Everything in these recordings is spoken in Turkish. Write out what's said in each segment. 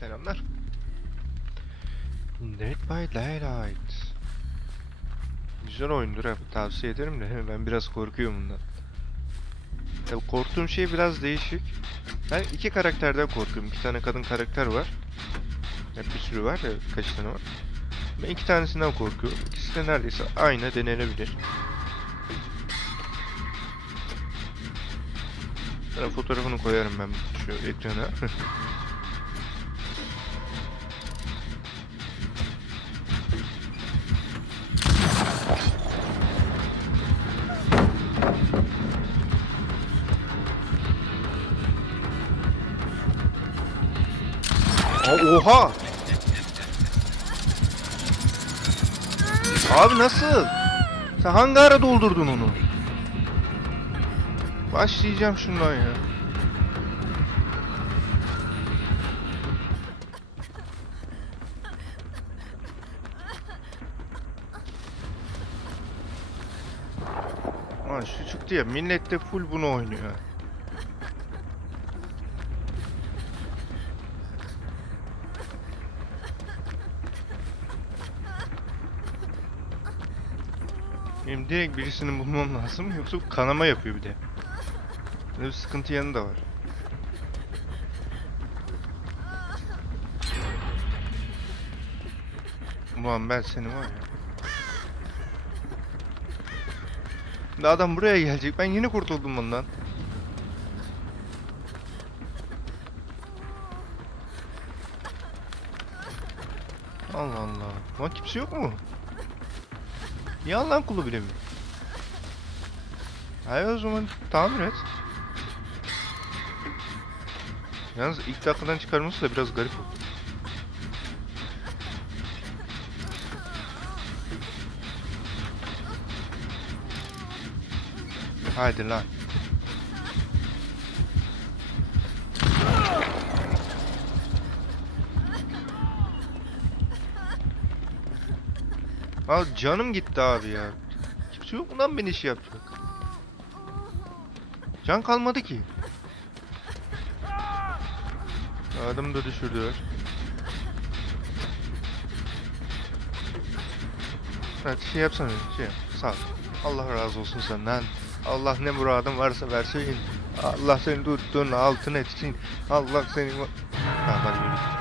Selamlar. Dead by Daylight. Güzel oyundur ha. Tavsiye ederim de ben biraz korkuyorum bundan. Ya korktuğum şey biraz değişik. Ben iki karakterden korkuyorum. İki tane kadın karakter var. Ya bir sürü var ya kaç tane var. Ben iki tanesinden korkuyorum. İkisi de neredeyse aynı denenebilir. Fotoğrafını koyarım ben şu ekrana. Oha! Abi nasıl? Sen hangi ara doldurdun onu? Başlayacağım şundan ya. Lan şu çıktı ya millet de full bunu oynuyor. Benim direkt birisini bulmam lazım yoksa kanama yapıyor bir de. Böyle bir sıkıntı yanı da var. Ulan ben seni var ya. Adam buraya gelecek. Ben yeni kurtuldum bundan. Allah Allah. Lan kimse yok mu? Niye Allah'ın kulu bilemiyor? Hayır o zaman tamir et. Yalnız ilk dakikadan çıkarması da biraz garip oldu. Haydi lan. Abi canım gitti abi ya. Kimse yok mu lan beni iş yapacak? Can kalmadı ki. Adamı da düşürdüler. Evet şey yapsana şey yap. Sağ ol. Allah razı olsun senden. Allah ne muradın varsa versin. Allah seni tuttuğun altın etsin. Allah seni... Tamam hadi yürü.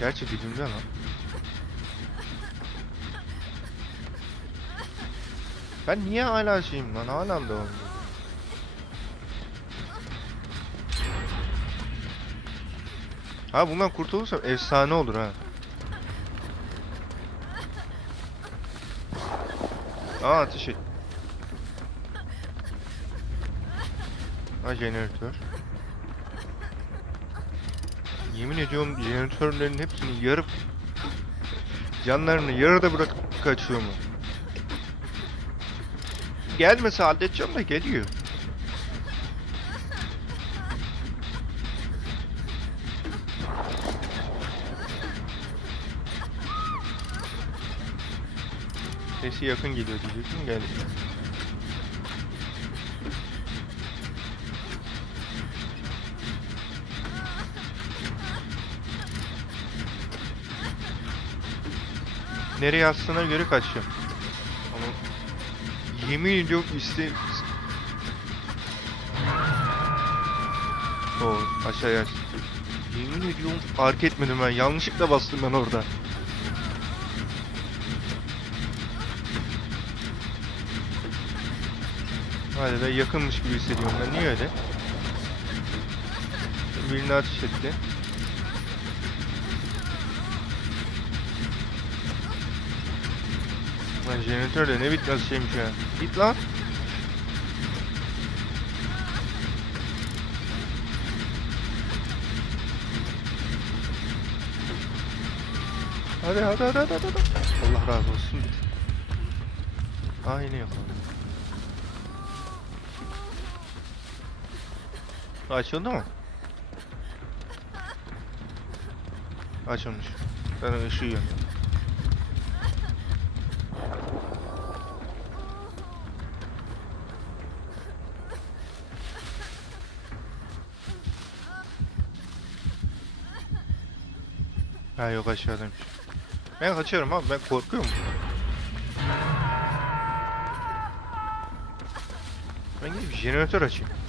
Gerçi dibimde lan. Ben niye hala şeyim lan? Hala da olmuyor. Ha bundan kurtulursam efsane olur ha. Aa ateş et. Ha jeneratör. Yemin ediyorum jeneratörlerin hepsini yarıp canlarını yarıda bırakıp kaçıyor mu? Gelmese halledeceğim de geliyor. Sesi yakın geliyor diyecektim geldi. Nereye attığına göre kaçacağım. Ama yemin ediyorum iste... Oo aşağıya. Yemin ediyorum fark etmedim ben. Yanlışlıkla bastım ben orada. Hadi be yakınmış gibi hissediyorum ben. Niye öyle? Birini ateş etti. Lan jeneratör de ne bitmez şeymiş ya. Git lan. Hadi hadi hadi hadi hadi. Allah razı olsun. Aynı yapalım. Açıldı mı? Açılmış. Ben ışığı yanıyorum. Ha yok aşağıdaymış. Ben kaçıyorum abi ben korkuyorum. Ben gidip jeneratör açayım.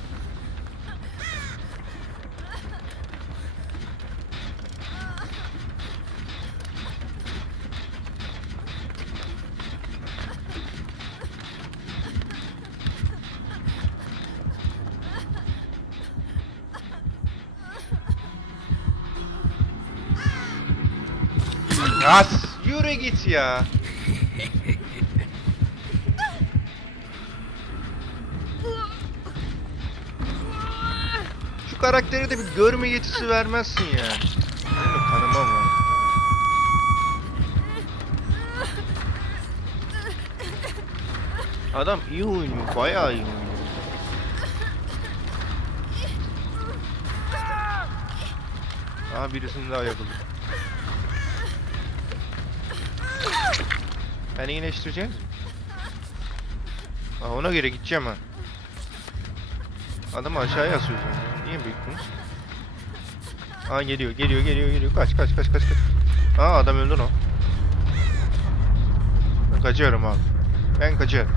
As yürü git ya. Şu karakteri de bir görme yetisi vermezsin yani. Benim de tanımam lan. Adam iyi oynuyor, bayağı iyi oynuyor. Aha birisini daha yakaladı. Beni iyileştireceğiz mi? Aa, ona göre gideceğim ha. Adamı aşağıya asıyoruz yani. Niye büyüktünüz? Aa geliyor, geliyor, geliyor, geliyor. Kaç, kaç, kaç, kaç, kaç. Aa adam öldü o. Ben kaçıyorum abi. Ben kaçıyorum.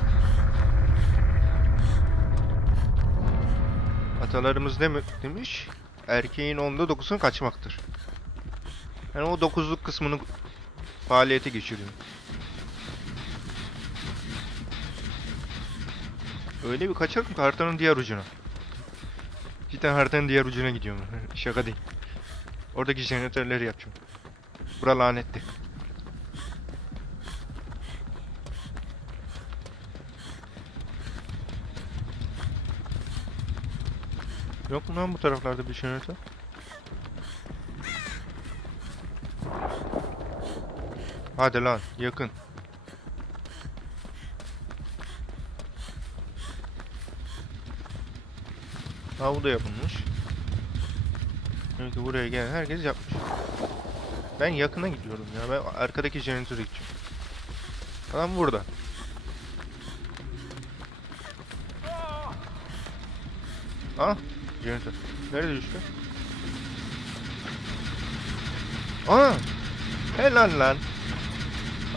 Atalarımız ne mi demiş? Erkeğin onda dokusun kaçmaktır. Yani o dokuzluk kısmını faaliyete geçiriyor. Öyle bir kaçarım ki haritanın diğer ucuna. Cidden haritanın diğer ucuna gidiyorum. Şaka değil. Oradaki jeneratörleri yapacağım. Bura lanetli. Yok mu lan bu taraflarda bir jeneratör? Hadi lan yakın. Ha bu da yapılmış. Demek ki buraya gelen herkes yapmış. Ben yakına gidiyorum ya. Ben arkadaki jeneratöre gideceğim. Adam burada. Ah, jeneratör. Nerede düştü? Aa! Helal lan.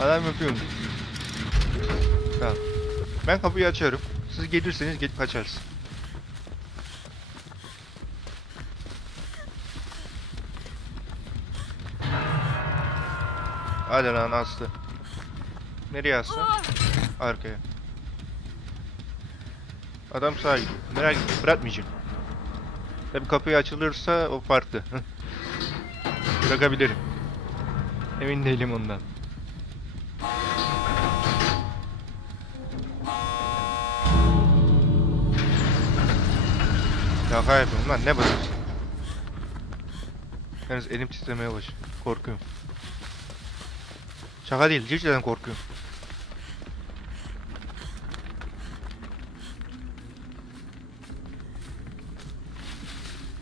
Adam yapıyormuş. Tamam. Ben kapıyı açarım. Siz gelirseniz gelip kaçarsın. Hadi lan Aslı. Nereye Aslı? Arkaya. Adam sağa gidiyor. Merak etme bırakmayacağım. Tabi kapıyı açılırsa o farklı. Bırakabilirim. Emin değilim ondan. Şaka yapıyorum lan ne bakıyorsun? Yalnız elim titremeye başladı. Korkuyorum. Şaka değil, cidden korkuyorum.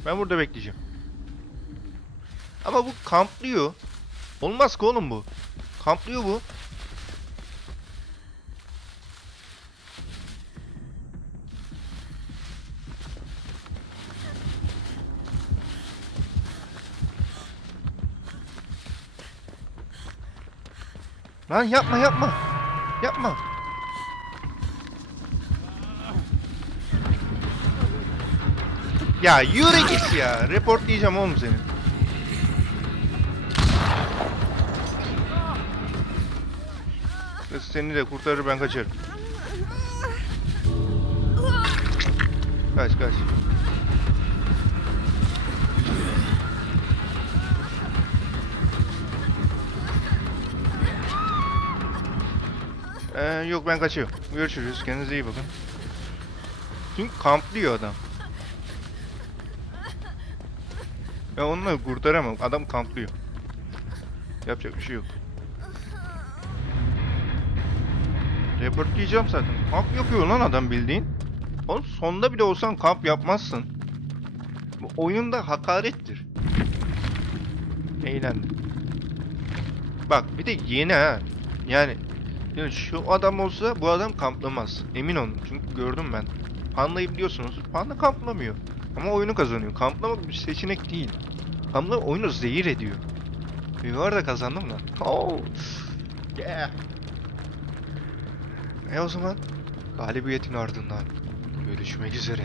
Ben burada bekleyeceğim. Ama bu kamplıyor. Olmaz ki oğlum bu. Kamplıyor bu. Lan yapma yapma. Yapma. Ya yürü git ya. Reportlayacağım oğlum seni. Seni de kurtarır ben kaçarım. Kaç kaç. Ee, yok ben kaçıyorum. Görüşürüz. Kendinize iyi bakın. Çünkü kamplıyor adam. Ya onunla kurtaramam. Adam kamplıyor. Yapacak bir şey yok. Reportlayacağım zaten. Kamp yapıyor lan adam bildiğin. Oğlum sonda bile olsan kamp yapmazsın. Bu oyunda hakarettir. Eğlendim. Bak bir de yeni ha. Yani yani şu adam olsa bu adam kamplamaz. Emin olun. Çünkü gördüm ben. Panda'yı biliyorsunuz. Panda kamplamıyor. Ama oyunu kazanıyor. Kamplamak bir seçenek değil. Kamplama oyunu zehir ediyor. Bir var da kazandım da. Oh. Yeah. E o zaman galibiyetin ardından görüşmek üzere.